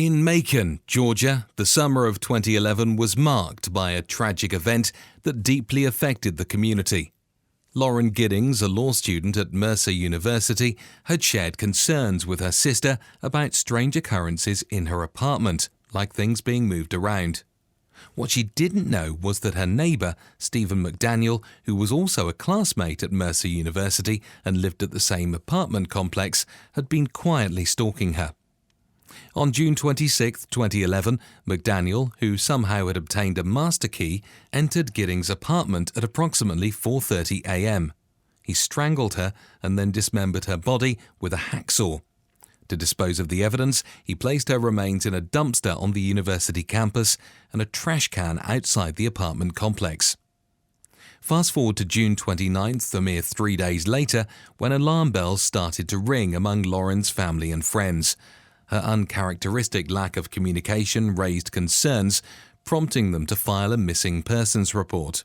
In Macon, Georgia, the summer of 2011 was marked by a tragic event that deeply affected the community. Lauren Giddings, a law student at Mercer University, had shared concerns with her sister about strange occurrences in her apartment, like things being moved around. What she didn't know was that her neighbor, Stephen McDaniel, who was also a classmate at Mercer University and lived at the same apartment complex, had been quietly stalking her. On June 26, 2011, McDaniel, who somehow had obtained a master key, entered Giddings' apartment at approximately 4:30 a.m. He strangled her and then dismembered her body with a hacksaw. To dispose of the evidence, he placed her remains in a dumpster on the university campus and a trash can outside the apartment complex. Fast forward to June 29th, a mere 3 days later, when alarm bells started to ring among Lauren's family and friends. Her uncharacteristic lack of communication raised concerns, prompting them to file a missing persons report.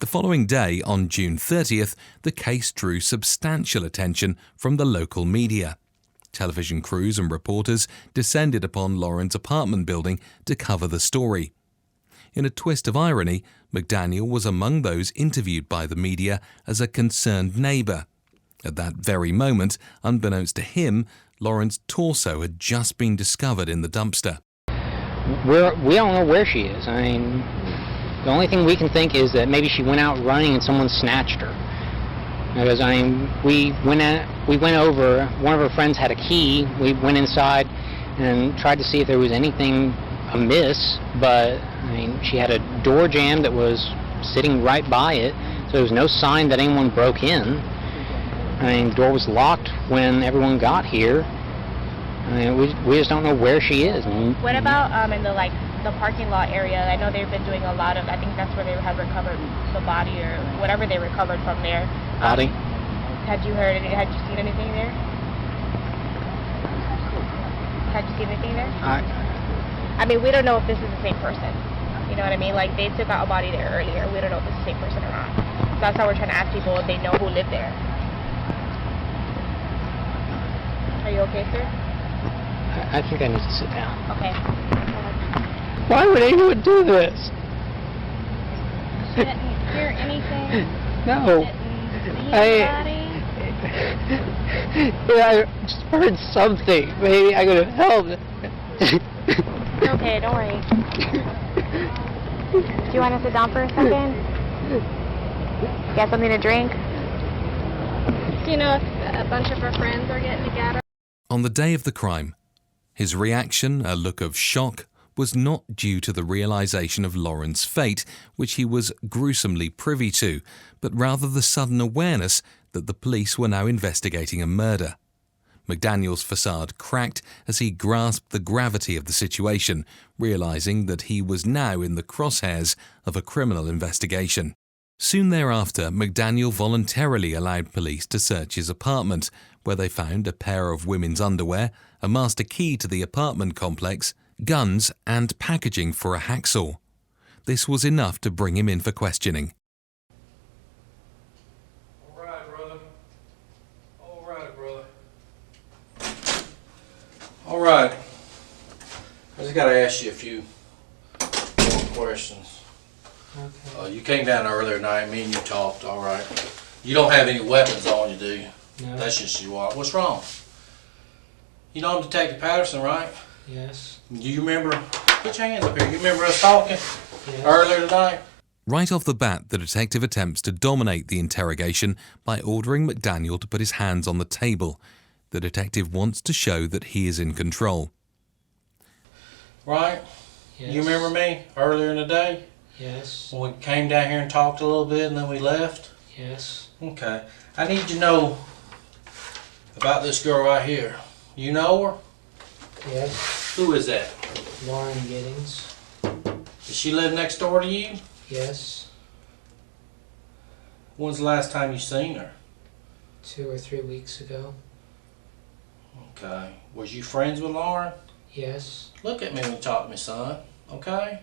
The following day, on June 30th, the case drew substantial attention from the local media. Television crews and reporters descended upon Lauren's apartment building to cover the story. In a twist of irony, McDaniel was among those interviewed by the media as a concerned neighbor. At that very moment, unbeknownst to him, Lauren's torso had just been discovered in the dumpster. We don't know where she is. I mean, the only thing we can think is that maybe she went out running and someone snatched her. Because I mean, we went over. One of her friends had a key. We went inside and tried to see if there was anything amiss. But I mean, she had a door jamb that was sitting right by it, so there was no sign that anyone broke in. I mean, the door was locked when everyone got here. I mean, we just don't know where she is. What about in the parking lot area? I know they've been doing a lot of. I think that's where they have recovered the body or whatever they recovered from there. Body? Had you heard? Had you seen anything there? Had you seen anything there? I mean, we don't know if this is the same person. You know what I mean? Like, they took out a body there earlier. We don't know if it's the same person or not. So that's how we're trying to ask people if they know who lived there. Are you okay, sir? I think I need to sit down. Okay. Why would anyone do this? You didn't hear anything? No. I just heard something. Maybe I could have helped. It's okay, don't worry. Do you want to sit down for a second? You got something to drink? Do you know if a bunch of her friends are getting together? On the day of the crime, his reaction, a look of shock, was not due to the realization of Lauren's fate, which he was gruesomely privy to, but rather the sudden awareness that the police were now investigating a murder. McDaniel's facade cracked as he grasped the gravity of the situation, realizing that he was now in the crosshairs of a criminal investigation. Soon thereafter, McDaniel voluntarily allowed police to search his apartment, where they found a pair of women's underwear, a master key to the apartment complex, guns, and packaging for a hacksaw. This was enough to bring him in for questioning. All right, brother. All right. I just got to ask you a few more questions. Okay. You came down earlier tonight, me and you talked, all right. You don't have any weapons on you, do you? No. That's just you are. What's wrong? You know I'm Detective Patterson, right? Yes. Do you remember, put your hands up here, you remember us talking Yes. earlier tonight? Right off the bat, the detective attempts to dominate the interrogation by ordering McDaniel to put his hands on the table. The detective wants to show that he is in control. Right? Yes. You remember me earlier in the day? Yes. When we came down here and talked a little bit and then we left? Yes. Okay. I need to know about this girl right here. You know her? Yes. Who is that? Lauren Giddings. Does she live next door to you? Yes. When's the last time you seen her? 2 or 3 weeks ago. Okay. Was you friends with Lauren? Yes. Look at me when you talk to me, son. Okay?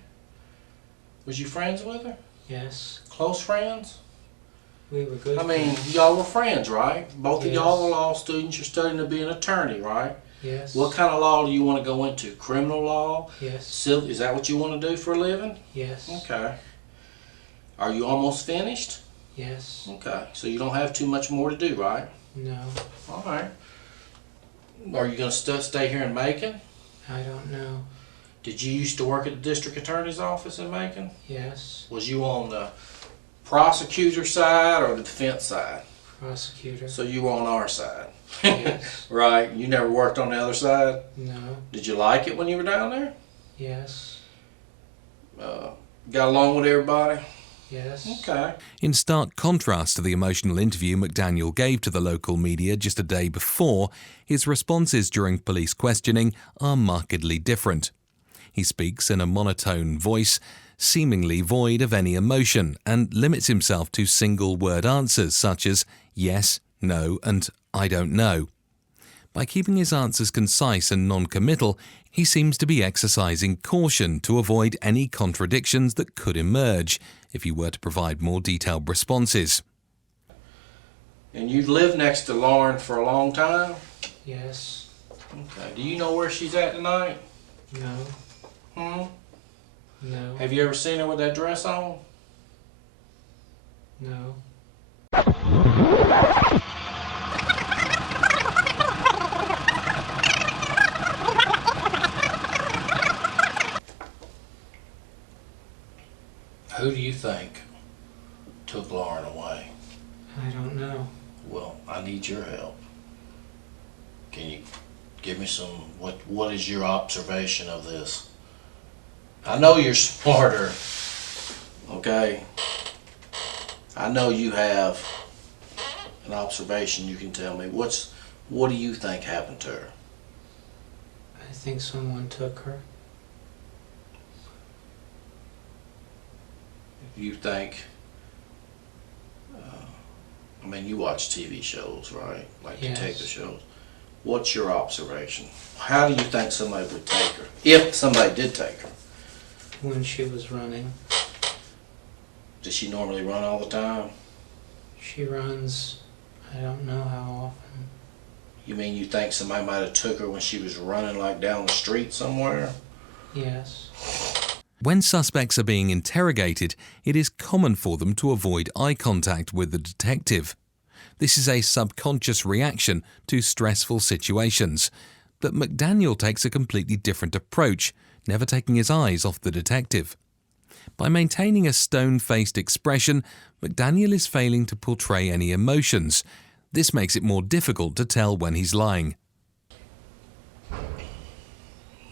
Was you friends with her? Yes. Close friends? We were good. I mean, y'all were friends, right? Both of Yes. y'all were law students. You're studying to be an attorney, right? Yes. What kind of law do you want to go into? Criminal law? Yes. Civil? Is that what you want to do for a living? Yes. Okay. Are you almost finished? Yes. Okay. So you don't have too much more to do, right? No. All right. Are you going to stay here in Macon? I don't know. Did you used to work at the district attorney's office in Macon? Yes. Was you on the prosecutor side or the defense side? Prosecutor. So you were on our side. Yes. Right. You never worked on the other side? No. Did you like it when you were down there? Yes. Got along with everybody? Yes. Okay. In stark contrast to the emotional interview McDaniel gave to the local media just a day before, his responses during police questioning are markedly different. He speaks in a monotone voice, seemingly void of any emotion, and limits himself to single-word answers such as yes, no, and I don't know. By keeping his answers concise and non-committal, he seems to be exercising caution to avoid any contradictions that could emerge if he were to provide more detailed responses. And you've lived next to Lauren for a long time? Yes. Okay. Do you know where she's at tonight? No. No. Have you ever seen her with that dress on? No. Who do you think took Lauren away? I don't know. Well, I need your help. Can you give me some, what is your observation of this? I know you're smarter, okay? I know you have an observation you can tell me. What do you think happened to her? I think someone took her. You think, I mean, you watch TV shows, right? Like Yes. detective shows. What's your observation? How do you think somebody would take her? If somebody did take her. When she was running. Does she normally run all the time? She runs, I don't know how often. You mean you think somebody might have took her when she was running like down the street somewhere? Yes. When suspects are being interrogated, it is common for them to avoid eye contact with the detective. This is a subconscious reaction to stressful situations. But McDaniel takes a completely different approach, never taking his eyes off the detective. By maintaining a stone-faced expression, McDaniel is failing to portray any emotions. This makes it more difficult to tell when he's lying.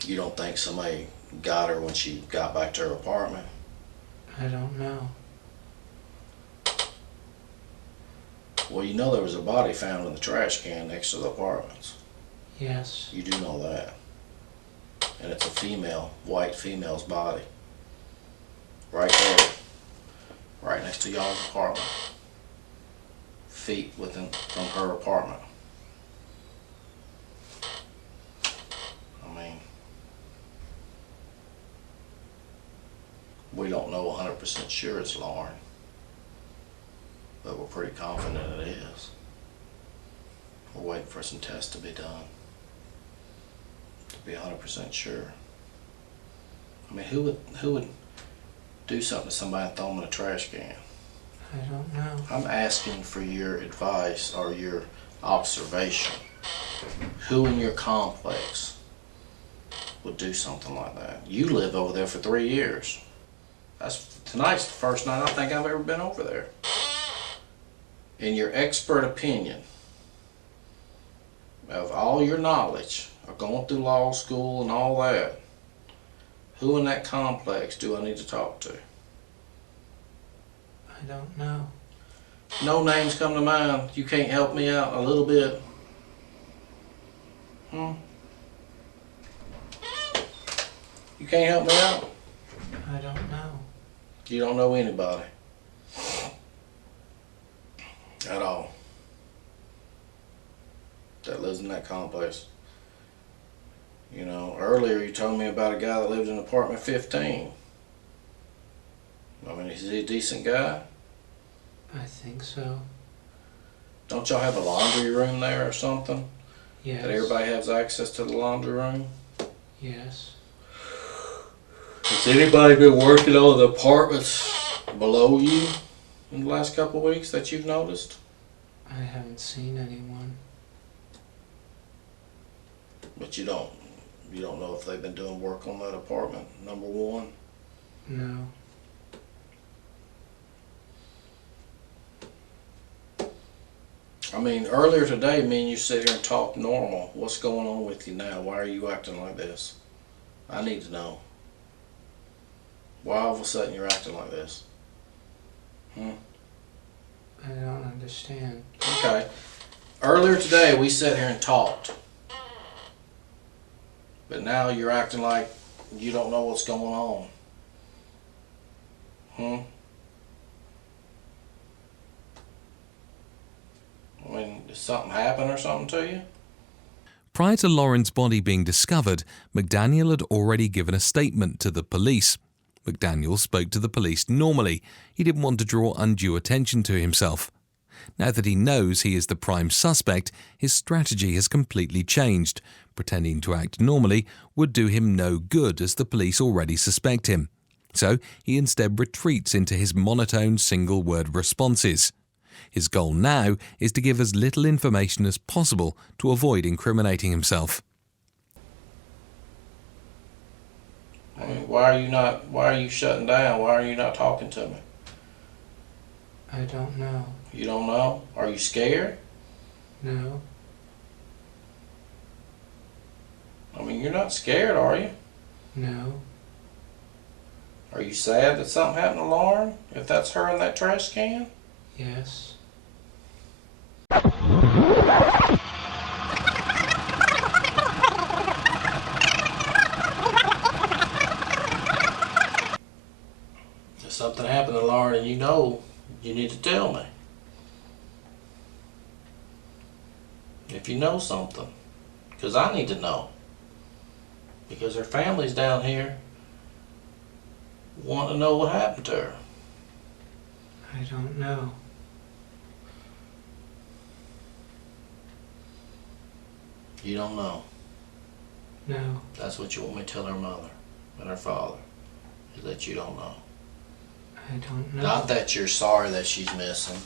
You don't think somebody got her when she got back to her apartment? I don't know. Well, you know there was a body found in the trash can next to the apartments. Yes. You do know that. And it's a female, white female's body. Right there. Right next to y'all's apartment. Feet from her apartment. I mean, we don't know 100% sure it's Lauren, but we're pretty confident it is. We're waiting for some tests to be done to be 100% sure. I mean, who would do something to somebody and throw them in a trash can? I don't know. I'm asking for your advice or your observation. Who in your complex would do something like that? You lived over there for 3 years. Tonight's the first night I think I've ever been over there. In your expert opinion, of all your knowledge of going through law school and all that, who in that complex do I need to talk to? I don't know. No names come to mind. You can't help me out a little bit? You can't help me out? I don't know. You don't know anybody at all that lives in that complex. You know, earlier you told me about a guy that lived in apartment 15. I mean, is he a decent guy? I think so. Don't y'all have a laundry room there or something? Yes. That everybody has access to the laundry room? Yes. Has anybody been working on the apartments below you in the last couple of weeks that you've noticed? I haven't seen anyone. But you don't know if they've been doing work on that apartment, number one? No. I mean, earlier today, me and you sit here and talk normal. What's going on with you now? Why are you acting like this? I need to know. Why all of a sudden you're acting like this? I don't understand. Okay. Earlier today, we sat here and talked. But now you're acting like you don't know what's going on. I mean, did something happen or something to you? Prior to Lauren's body being discovered, McDaniel had already given a statement to the police. McDaniel spoke to the police normally. He didn't want to draw undue attention to himself. Now that he knows he is the prime suspect, his strategy has completely changed. Pretending to act normally would do him no good, as the police already suspect him. So he instead retreats into his monotone single-word responses. His goal now is to give as little information as possible to avoid incriminating himself. I mean, why are you shutting down? Why are you not talking to me? I don't know. You don't know? Are you scared? No. I mean, you're not scared, are you? No. Are you sad that something happened to Lauren? If that's her in that trash can? Yes. If something happened to Lauren and you know, you need to tell me. If you know something. Because I need to know. Because her family's down here wanting to know what happened to her. I don't know. You don't know. No. That's what you want me to tell her mother and her father. Is that you don't know. I don't know. Not that you're sorry that she's missing.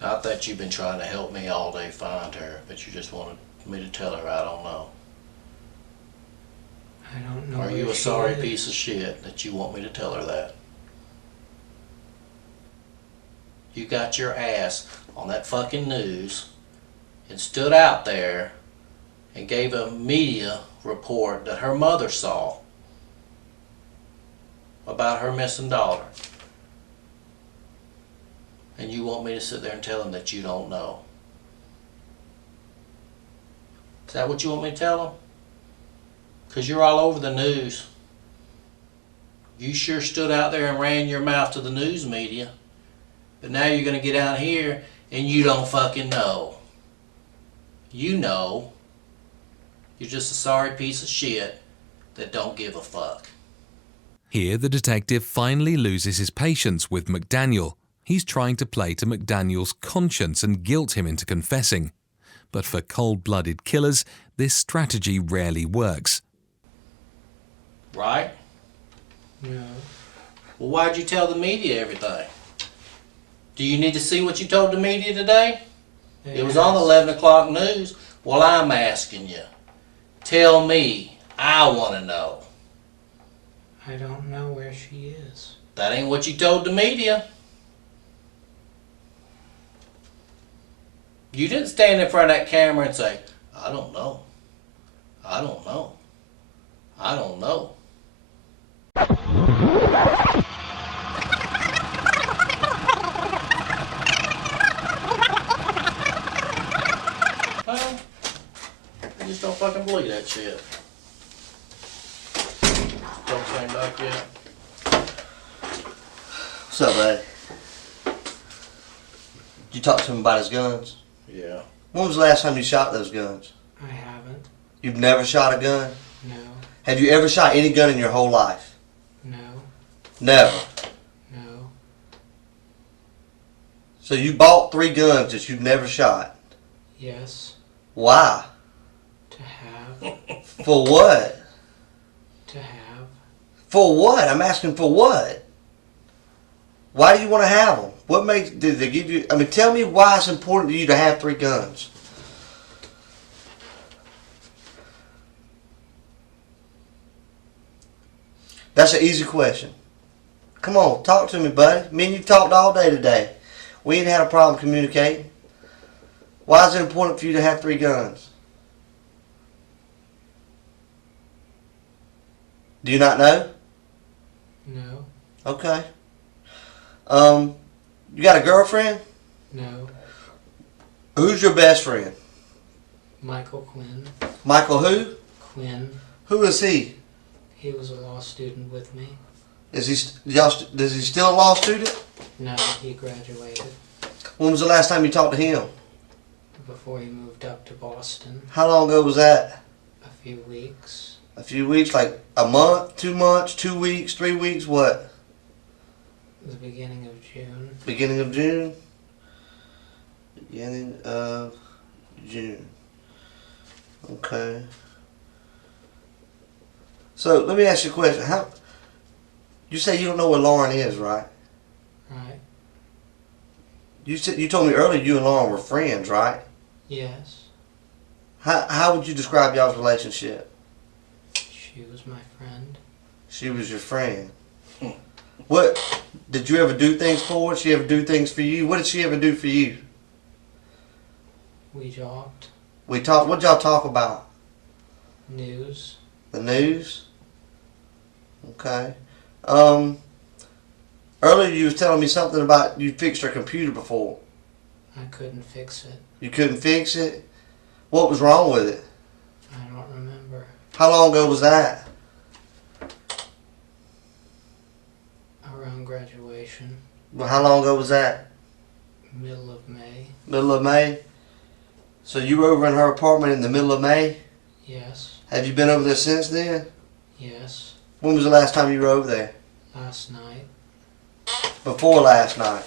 Not that you've been trying to help me all day find her. But you just wanted me to tell her I don't know. I don't know. Are you a sorry piece of shit that you want me to tell her that? You got your ass on that fucking news and stood out there and gave a media report that her mother saw about her missing daughter. And you want me to sit there and tell them that you don't know. Is that what you want me to tell them? Because you're all over the news. You sure stood out there and ran your mouth to the news media. But now you're going to get out here and you don't fucking know. You know. You're just a sorry piece of shit that don't give a fuck. Here, the detective finally loses his patience with McDaniel. He's trying to play to McDaniel's conscience and guilt him into confessing. But for cold-blooded killers, this strategy rarely works. Right? No. Well, why'd you tell the media everything? Do you need to see what you told the media today? Yes. It was on the 11 o'clock news. Well, I'm asking you. Tell me. I want to know. I don't know where she is. That ain't what you told the media. You didn't stand in front of that camera and say, I don't know. I don't know. I don't know. Well, I just don't fucking believe that shit. Don't came back yet. What's up, buddy? Did you talk to him about his guns? Yeah. When was the last time you shot those guns? I haven't. You've never shot a gun? No. Have you ever shot any gun in your whole life? No. Never. No. So you bought 3 guns that you've never shot. Yes. Why? For what? To have. For what? I'm asking for what? Why do you want to have them? What makes, did they give you, I mean, tell me why it's important to you to have 3 guns. That's an easy question. Come on, talk to me, buddy. Me and you talked all day today. We ain't had a problem communicating. Why is it important for you to have 3 guns? Do you not know? No. Okay. You got a girlfriend? No. Who's your best friend? Michael Quinn. Michael who? Quinn. Who is he? He was a law student with me. Is he still a law student? No, he graduated When was the last time you talked to him? before he moved up to Boston. How long ago was that? A few weeks. A few weeks, like a month, 2 months, 2 weeks, 3 weeks, what? The beginning of June. Beginning of June? Beginning of June. Okay. So let me ask you a question. How? You say you don't know where Lauren is, right? Right? You told me earlier you and Lauren were friends, right? Yes. How would you describe y'all's relationship? She was my friend. She was your friend. What did you ever do things for her? Did she ever do things for you? What did she ever do for you? We talked. We talked. What y'all talk about? News. The news. Okay. Earlier you was telling me something about you fixed her computer before. I couldn't fix it. You couldn't fix it? What was wrong with it? I don't remember. How long ago was that? Around graduation. Well, how long ago was that? Middle of May. Middle of May? So you were over in her apartment in the middle of May? Yes. Have you been over there since then? Yes. When was the last time you were over there? Last night. Before last night.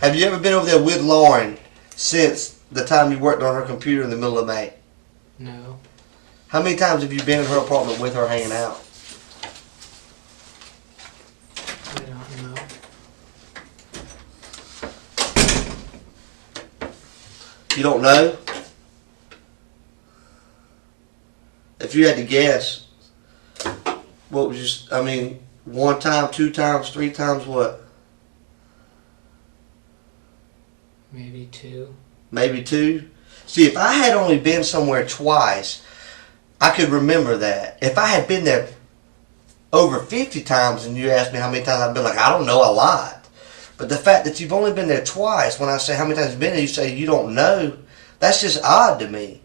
Have you ever been over there with Lauren since the time you worked on her computer in the middle of May? No. How many times have you been in her apartment with her hanging out? I don't know. You don't know? If you had to guess, what was just, I mean, 1 time, 2 times, 3 times, what? Maybe 2. Maybe 2? See, if I had only been somewhere twice, I could remember that. If I had been there over 50 times and you asked me how many times, I'd be like, I don't know, a lot. But the fact that you've only been there twice, when I say how many times you've been there, you say you don't know, that's just odd to me.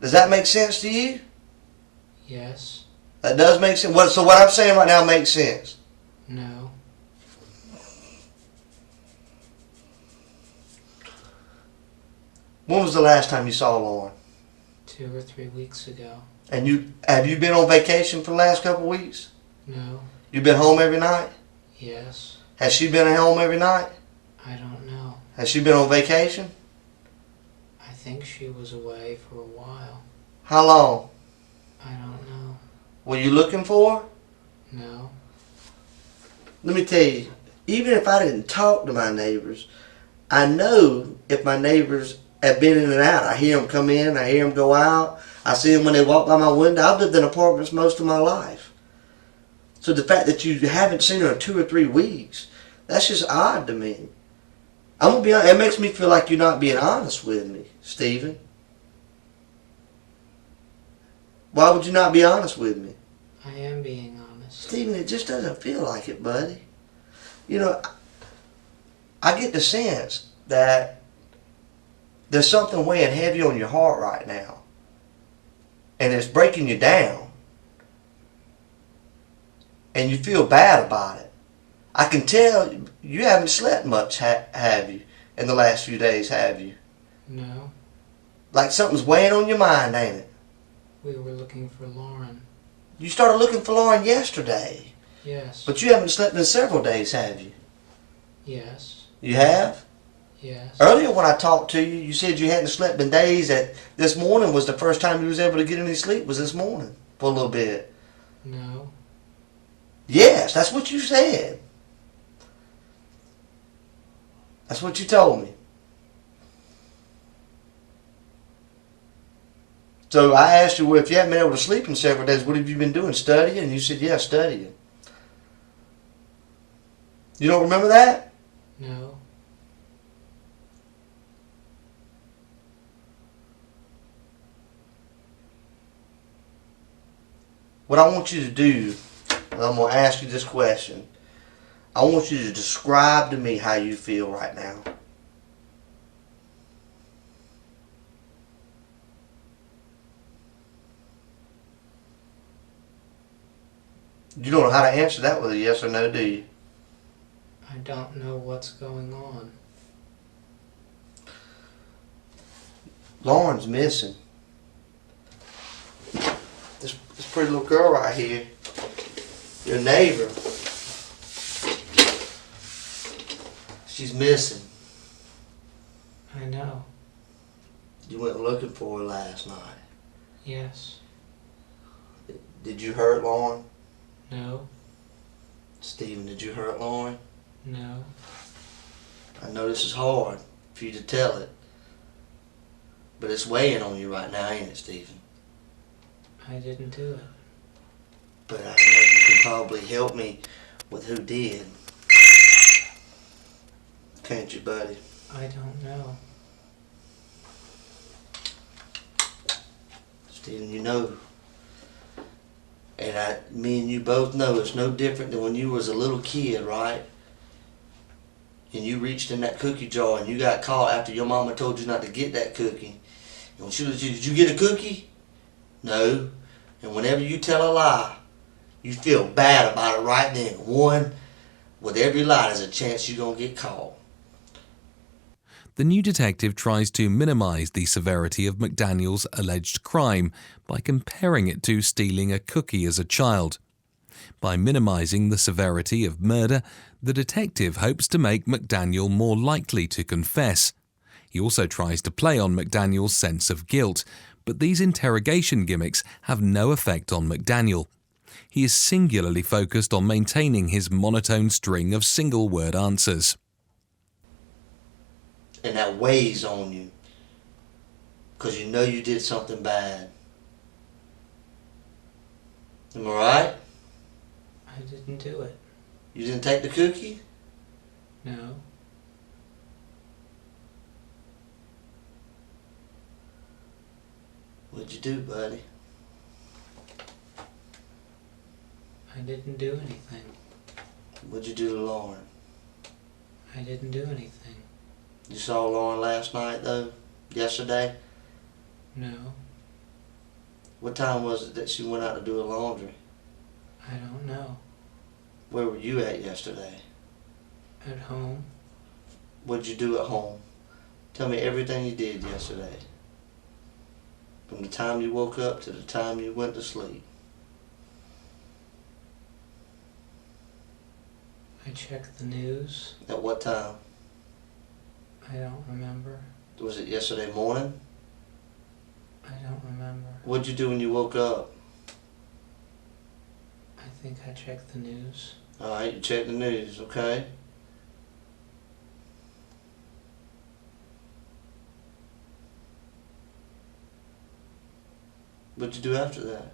Does that make sense to you? Yes. That does make sense. So what I'm saying right now makes sense. No. When was the last time you saw Lauren? 2 or 3 weeks ago. And have you been on vacation for the last couple of weeks? No. You been home every night? Yes. Has she been at home every night? I don't know. Has she been on vacation? I think she was away for a while. How long? I don't know. Were you looking for her? No. Let me tell you, even if I didn't talk to my neighbors, I know if my neighbors have been in and out. I hear them come in, I hear them go out. I see them when they walk by my window. I've lived in apartments most of my life. So the fact that you haven't seen her in 2 or 3 weeks, that's just odd to me. I'm gonna be honest, it makes me feel like you're not being honest with me, Stephen. Why would you not be honest with me? I am being honest. Stephen, it just doesn't feel like it, buddy. You know, I get the sense that there's something weighing heavy on your heart right now. And it's breaking you down. And you feel bad about it. I can tell you haven't slept much, have you, in the last few days, have you? No. Like something's weighing on your mind, ain't it? We were looking for Lauren. You started looking for Lauren yesterday. Yes. But you haven't slept in several days, have you? Yes. You have? Yes. Earlier when I talked to you, you said you hadn't slept in days. That this morning was the first time you was able to get any sleep. Was this morning for a little bit? No. Yes, that's what you said. That's what you told me. So I asked you, well, if you haven't been able to sleep in several days, what have you been doing? Studying? And you said, yeah, studying. You don't remember that? No. What I want you to do, I'm going to ask you this question. I want you to describe to me how you feel right now. You don't know how to answer that with a yes or no, do you? I don't know what's going on. Lauren's missing. This pretty little girl right here, your neighbor, she's missing. I know. You went looking for her last night. Yes. Did you hurt Lauren? No. Stephen, did you hurt Lauren? No. I know this is hard for you to tell it, but it's weighing on you right now, ain't it, Stephen? I didn't do it. But I know you can probably help me with who did. Can't you, buddy? I don't know. Stephen, you know, and me and you both know it's no different than when you was a little kid, right? And you reached in that cookie jar and you got caught after your mama told you not to get that cookie. And when she was, did you get a cookie? No. And whenever you tell a lie, you feel bad about it right then. One, with every lie, there's a chance you're going to get caught. The new detective tries to minimize the severity of McDaniel's alleged crime by comparing it to stealing a cookie as a child. By minimizing the severity of murder, the detective hopes to make McDaniel more likely to confess. He also tries to play on McDaniel's sense of guilt, but these interrogation gimmicks have no effect on McDaniel. He is singularly focused on maintaining his monotone string of single-word answers. And that weighs on you because you know you did something bad. Am I right? I didn't do it. You didn't take the cookie? No. What'd you do, buddy? I didn't do anything. What'd you do to Lauren? I didn't do anything. You saw Lauren last night, though? Yesterday? No. What time was it that she went out to do her laundry? I don't know. Where were you at yesterday? At home. What'd you do at home? Tell me everything you did yesterday. From the time you woke up to the time you went to sleep. I checked the news. At what time? I don't remember. Was it yesterday morning? I don't remember. What'd you do when you woke up? I think I checked the news. Alright, you checked the news, okay? What'd you do after that?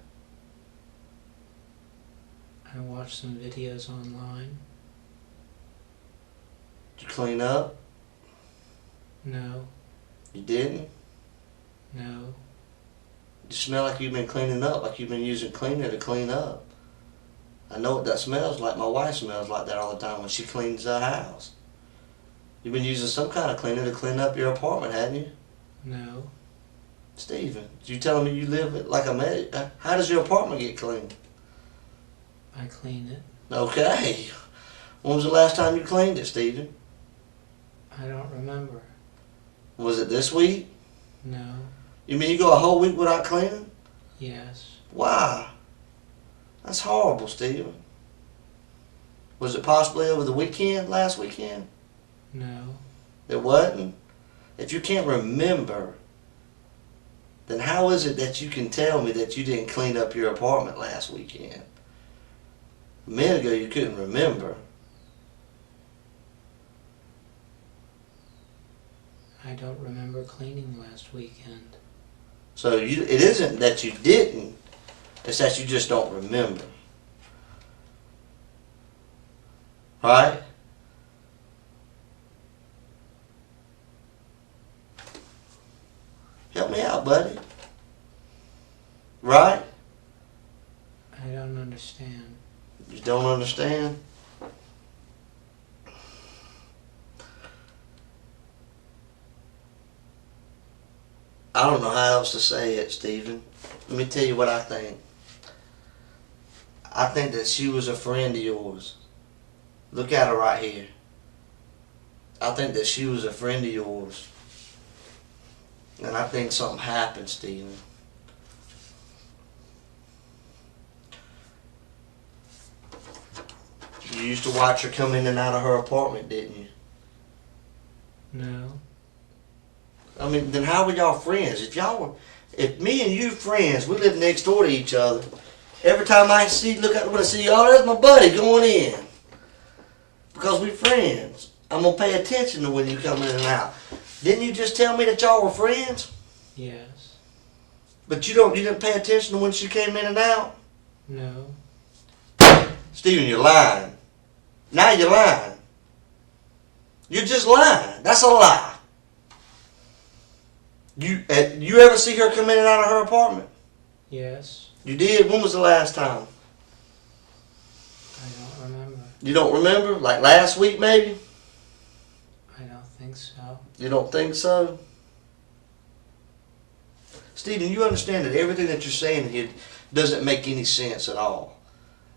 I watched some videos online. Did you clean up? No. You didn't? No. You smell like you've been cleaning up, like you've been using cleaner to clean up. I know what that smells like. My wife smells like that all the time when she cleans her house. You've been using some kind of cleaner to clean up your apartment, hadn't you? No. Stephen, you telling me you live like a man? How does your apartment get cleaned? I clean it. Okay. When was the last time you cleaned it, Stephen? I don't remember. Was it this week? No. You mean you go a whole week without cleaning? Yes. Why? That's horrible, Stephen. Was it possibly over the weekend, last weekend? No. It wasn't? If you can't remember, then how is it that you can tell me that you didn't clean up your apartment last weekend? A minute ago you couldn't remember. I don't remember cleaning last weekend. So it isn't that you didn't, it's that you just don't remember. Right? Help me out, buddy. Right? I don't understand. You don't understand? I don't know how else to say it, Stephen. Let me tell you what I think. I think that she was a friend of yours. Look at her right here. I think that she was a friend of yours. And I think something happened, Stephen. You used to watch her come in and out of her apartment, didn't you? No. I mean, then how were y'all friends? If me and you friends, we live next door to each other. Every time I look out the window, see, oh, there's my buddy going in. Because we friends. I'm gonna pay attention to when you come in and out. Didn't you just tell me that y'all were friends? Yes. But you didn't pay attention to when she came in and out? No. Stephen, you're lying. Now you're lying. You're just lying. That's a lie. You ever see her come in and out of her apartment? Yes. You did? When was the last time? I don't remember. You don't remember? Like last week maybe? I don't think so. You don't think so? Stephen, you understand that everything that you're saying here doesn't make any sense at all.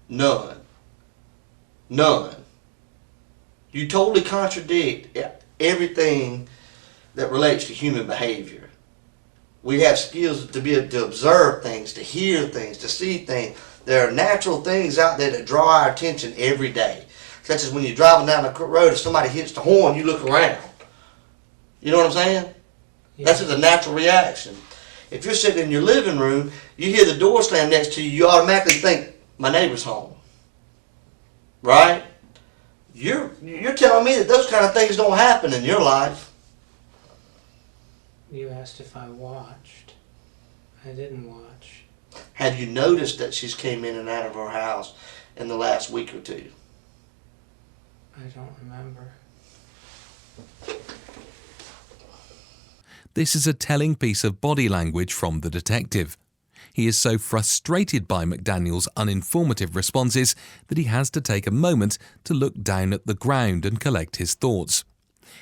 None. None. You totally contradict everything that relates to human behavior. We have skills to be able to observe things, to hear things, to see things. There are natural things out there that draw our attention every day. Such as when you're driving down the road, if somebody hits the horn, you look around. You know what I'm saying? Yeah. That's just a natural reaction. If you're sitting in your living room, you hear the door slam next to you, you automatically think, my neighbor's home. Right? You're telling me that those kind of things don't happen in your life. You asked if I watched. I didn't watch. Have you noticed that she's came in and out of her house in the last week or two? I don't remember. This is a telling piece of body language from the detective. He is so frustrated by McDaniel's uninformative responses that he has to take a moment to look down at the ground and collect his thoughts.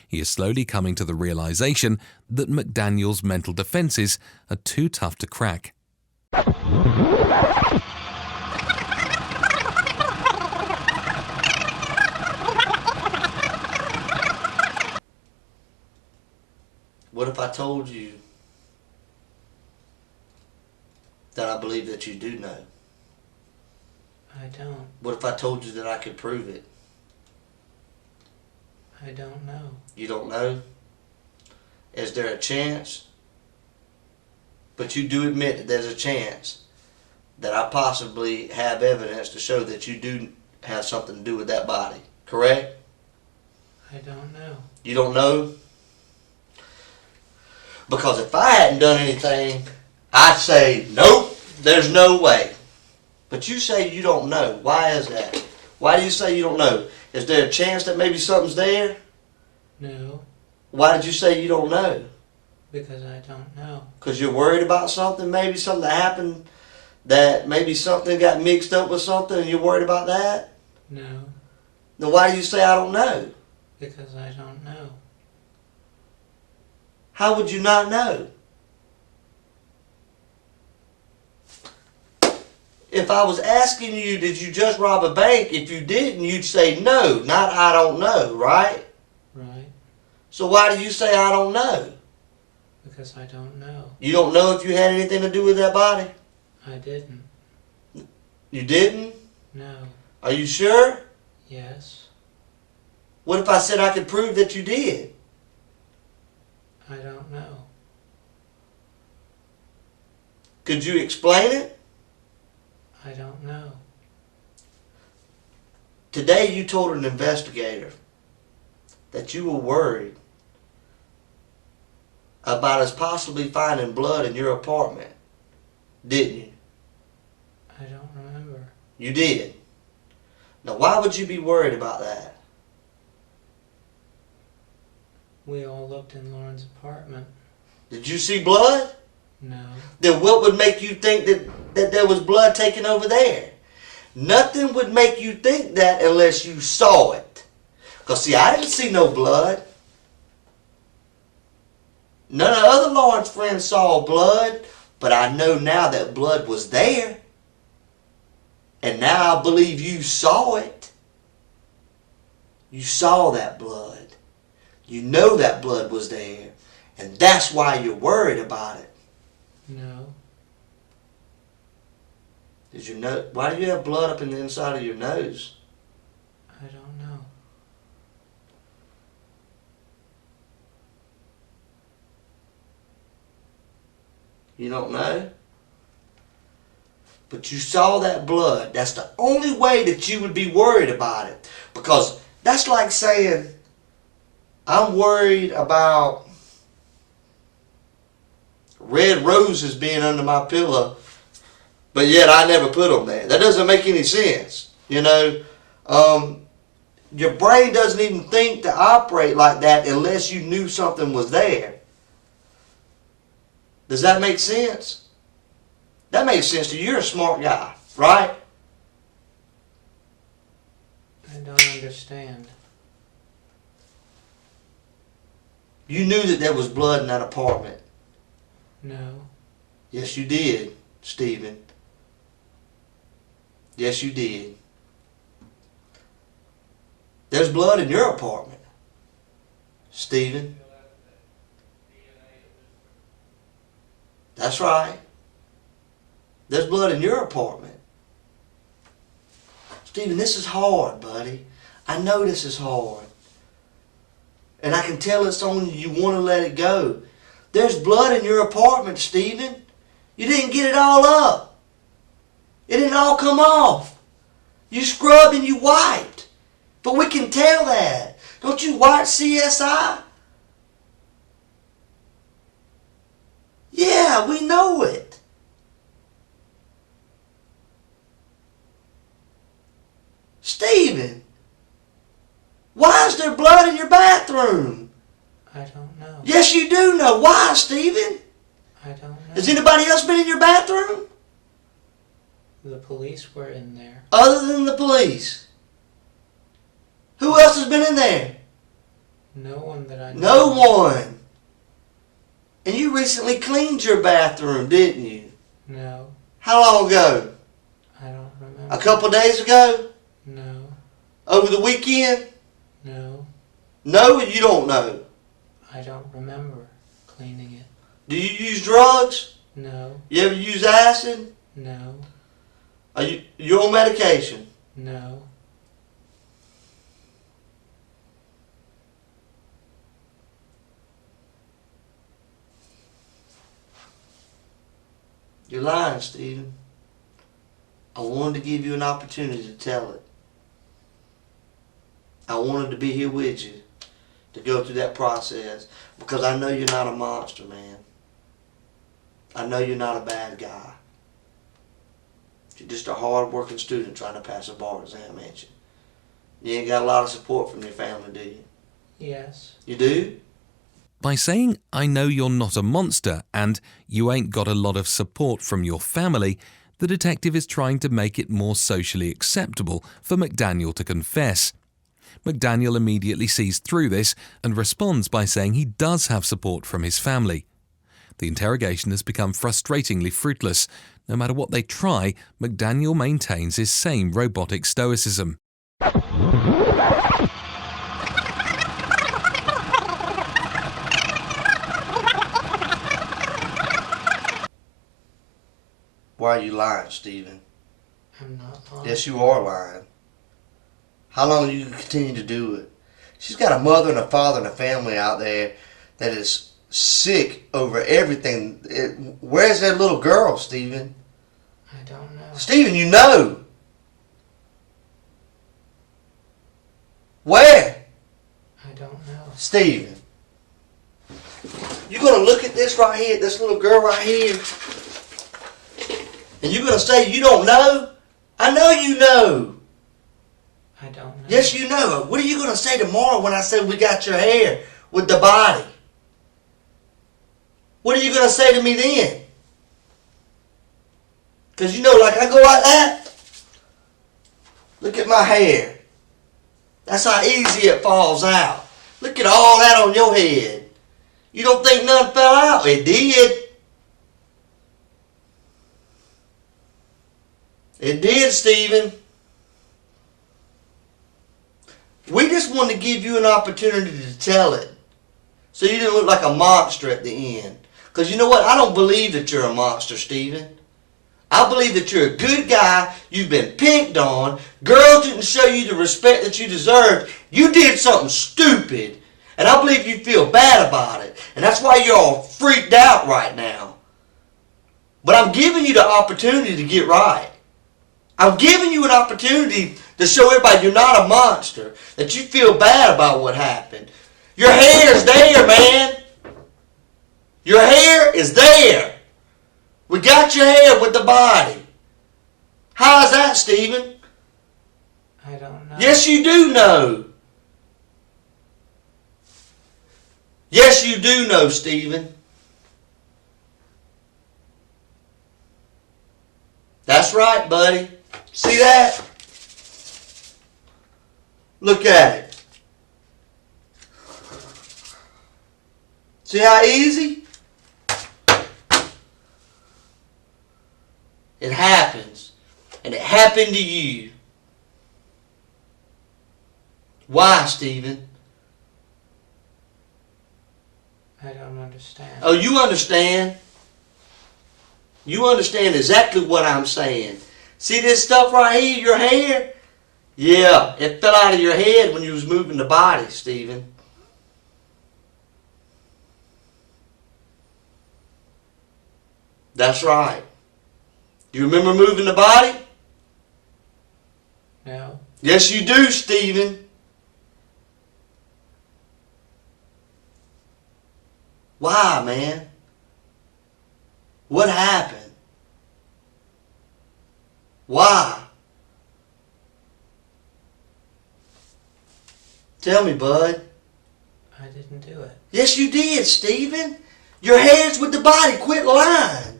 He is slowly coming to the realization that McDaniel's mental defenses are too tough to crack. What if I told you that I believe that you do know? I don't. What if I told you that I could prove it? I don't know. You don't know? Is there a chance? But you do admit that there's a chance that I possibly have evidence to show that you do have something to do with that body, correct? I don't know. You don't know? Because if I hadn't done anything, I'd say, nope, there's no way. But you say you don't know. Why is that? Why do you say you don't know? Is there a chance that maybe something's there? No. Why did you say you don't know? Because I don't know. Because you're worried about something? Maybe something that happened, that maybe something got mixed up with something and you're worried about that? No. Then why do you say I don't know? Because I don't know. How would you not know? If I was asking you, did you just rob a bank? If you didn't, you'd say no, not I don't know, right? Right. So why do you say I don't know? Because I don't know. You don't know if you had anything to do with that body? I didn't. You didn't? No. Are you sure? Yes. What if I said I could prove that you did? I don't know. Could you explain it? I don't know. Today you told an investigator that you were worried about us possibly finding blood in your apartment, didn't you? I don't remember. You did. Now why would you be worried about that? We all looked in Lauren's apartment. Did you see blood? No. Then what would make you think that there was blood taken over there? Nothing would make you think that unless you saw it. Because see, I didn't see no blood. None of the other Lawrence friends saw blood, but I know now that blood was there. And now I believe you saw it. You saw that blood. You know that blood was there. And that's why you're worried about it. No. Did you know? Why do you have blood up in the inside of your nose? I don't know. You don't know? But you saw that blood. That's the only way that you would be worried about it. Because that's like saying, I'm worried about red roses being under my pillow, but yet I never put them there. That doesn't make any sense. You know, your brain doesn't even think to operate like that unless you knew something was there. Does that make sense? That makes sense to you. You're a smart guy, right? I don't understand. You knew that there was blood in that apartment. No. Yes, you did, Stephen. Yes, you did. There's blood in your apartment, Stephen. That's right. There's blood in your apartment. Stephen, this is hard, buddy. I know this is hard. And I can tell it's on you. You want to let it go. There's blood in your apartment, Stephen. You didn't get it all up. It didn't all come off. You scrubbed and you wiped. But we can tell that. Don't you watch CSI? Yeah, we know it. Stephen, why is there blood in your bathroom? I don't know. Yes, you do know. Why, Stephen? I don't know. Has anybody else been in your bathroom? The police were in there. Other than the police? Who else has been in there? No one that I know. No one. And you recently cleaned your bathroom, didn't you? No. How long ago? I don't remember. A couple days ago? No. Over the weekend? No. No, you don't know. I don't remember cleaning it. Do you use drugs? No. You ever use acid? No. Are you on medication? No. You're lying, Stephen. I wanted to give you an opportunity to tell it. I wanted to be here with you to go through that process because I know you're not a monster, man. I know you're not a bad guy. You're just a hard-working student trying to pass a bar exam, ain't you? You ain't got a lot of support from your family, do you? Yes. You do? By saying, I know you're not a monster and you ain't got a lot of support from your family, the detective is trying to make it more socially acceptable for McDaniel to confess. McDaniel immediately sees through this and responds by saying he does have support from his family. The interrogation has become frustratingly fruitless. No matter what they try, McDaniel maintains his same robotic stoicism. Why are you lying, Stephen? I'm not lying. Yes, you are lying. How long are you going to continue to do it? She's got a mother and a father and a family out there that is sick over everything. Where's that little girl, Stephen? I don't know. Stephen, you know. Where? I don't know. Stephen. You're going to look at this right here, this little girl right here, and you're going to say you don't know? I know you know. I don't know. Yes, you know. What are you going to say tomorrow when I say we got your hair with the body? What are you going to say to me then? Because you know, like I go like that. Look at my hair. That's how easy it falls out. Look at all that on your head. You don't think none fell out? It did. It did, Stephen. We just wanted to give you an opportunity to tell it, so you didn't look like a monster at the end. Because you know what? I don't believe that you're a monster, Stephen. I believe that you're a good guy. You've been picked on. Girls didn't show you the respect that you deserved. You did something stupid. And I believe you feel bad about it. And that's why you're all freaked out right now. But I'm giving you the opportunity to get right. I'm giving you an opportunity to show everybody you're not a monster. That you feel bad about what happened. Your hair's there, man. Your hair is there. We got your hair with the body. How's that, Stephen? I don't know. Yes, you do know. Yes, you do know, Stephen. That's right, buddy. See that? Look at it. See how easy? It happens. And it happened to you. Why, Stephen? I don't understand. Oh, you understand. You understand exactly what I'm saying. See this stuff right here, your hair? Yeah, it fell out of your head when you was moving the body, Stephen. That's right. You remember moving the body? No. Yes, you do, Stephen. Why, man? What happened? Why? Tell me, bud. I didn't do it. Yes, you did, Stephen. Your hair's with the body. Quit lying.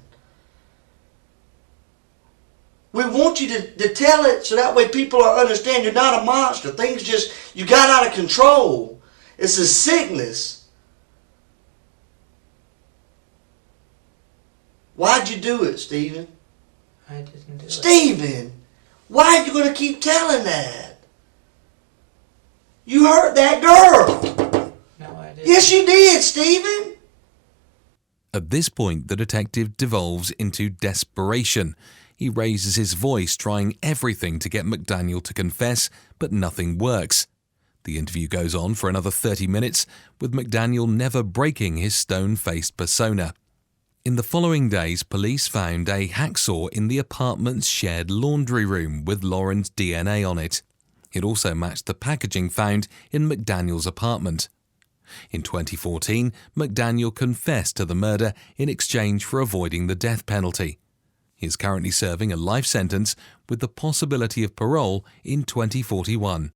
We want you to tell it so that way people will understand you're not a monster. Things just, you got out of control. It's a sickness. Why'd you do it, Stephen? I didn't do it. Stephen, why are you going to keep telling that? You hurt that girl. No, I didn't. Yes, you did, Stephen. At this point, the detective devolves into desperation. He raises his voice, trying everything to get McDaniel to confess, but nothing works. The interview goes on for another 30 minutes, with McDaniel never breaking his stone-faced persona. In the following days, police found a hacksaw in the apartment's shared laundry room with Lauren's DNA on it. It also matched the packaging found in McDaniel's apartment. In 2014, McDaniel confessed to the murder in exchange for avoiding the death penalty. He is currently serving a life sentence with the possibility of parole in 2041.